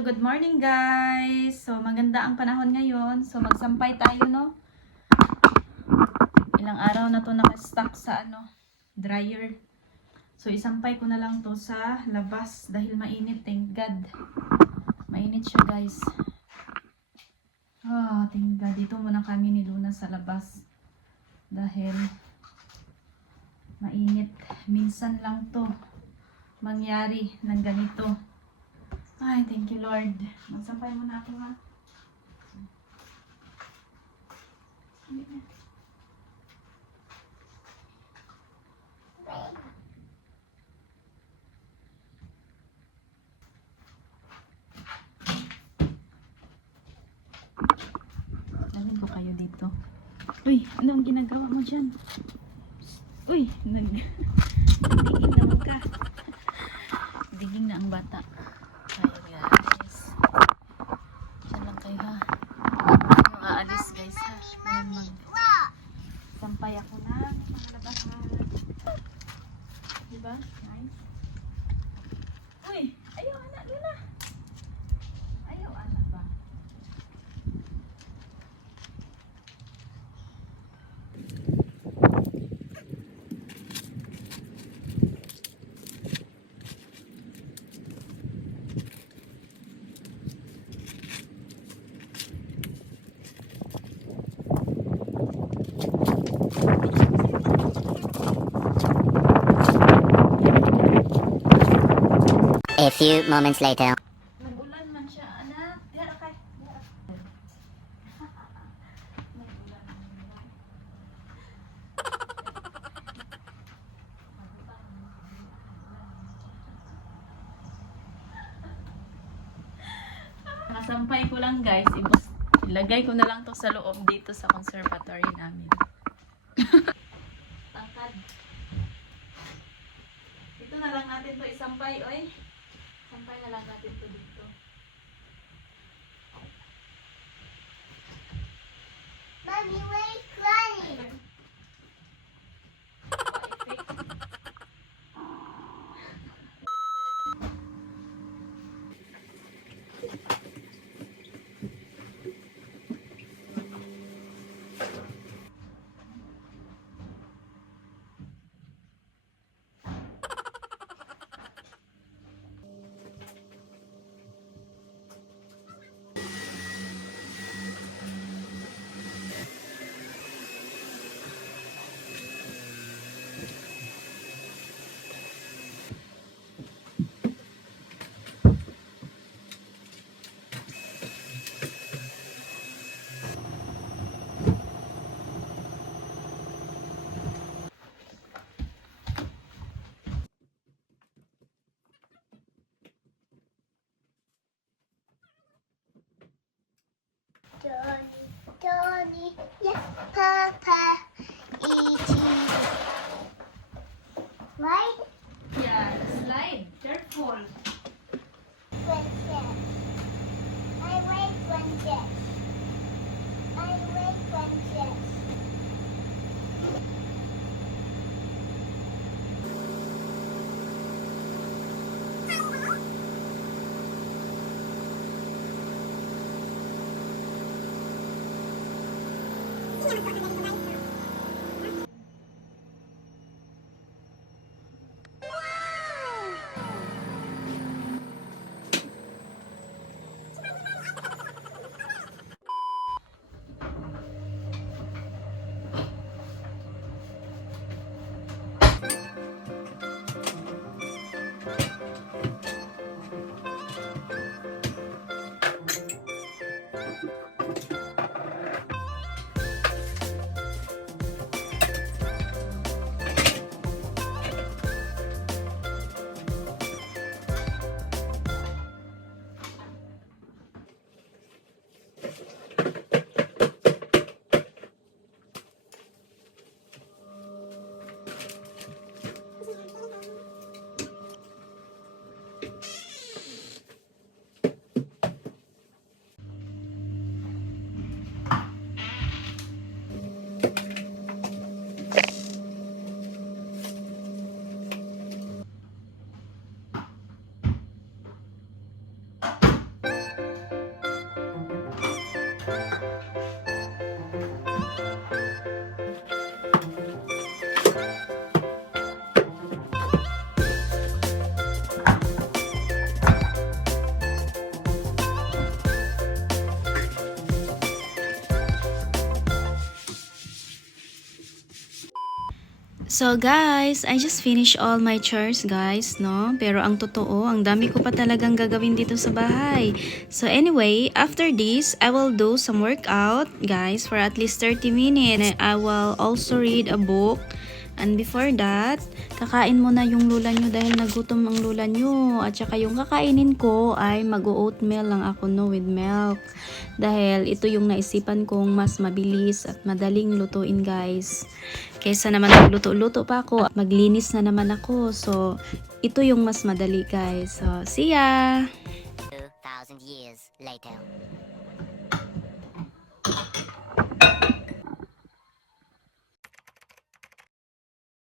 So, good morning guys. So, maganda ang panahon ngayon. So, magsampay tayo, no? Ilang araw na to naka-stock sa dryer. So, isampay ko na lang to sa labas dahil mainit. Thank God. Mainit siya, guys. Thank God. Dito muna kami ni Luna sa labas. Dahil mainit. Minsan lang to mangyari ng ganito. Ay, thank you Lord. Magsampay muna ako, ha. Dalhin ko kayo dito. Uy, anong ginagawa mo dyan? Uy, diging naman ka. Diging na ang bata. Ay, guys. Diyan lang kayo, ha. Yung aalis, guys, ha. Sampay ako na mga labahan. Diba? Nice. Uy, ayaw anak, Luna. Ayaw anak ba? A few moments later. Nag-ulan man siya, anak. Dihara kay. Nag-ulan man. Nakasampay ko lang, guys. Ilagay ko na lang to sa loob dito sa conservatory namin. Tangkad. Ito na lang natin to isampay, oy. Sampay na lang natin to dito. Mommy, where's crying? Johnny, yes, Papa, eating. Right? Yeah, slide. Careful. Princess. I wait, princess. I wait, princess. So guys, I just finished all my chores guys, no? Pero ang totoo, ang dami ko pa talagang gagawin dito sa bahay. So anyway, after this, I will do some workout guys for at least 30 minutes. And I will also read a book. And before that, kakain muna yung lula nyo dahil nagutom ang lula nyo. At saka yung kakainin ko ay mag-oatmeal lang ako no with milk. Dahil ito yung naisipan kong mas mabilis at madaling lutuin guys. Kaysa naman magluto-luto pa ako at maglinis na naman ako. So, ito yung mas madali guys. So, see ya! 2,000 years later.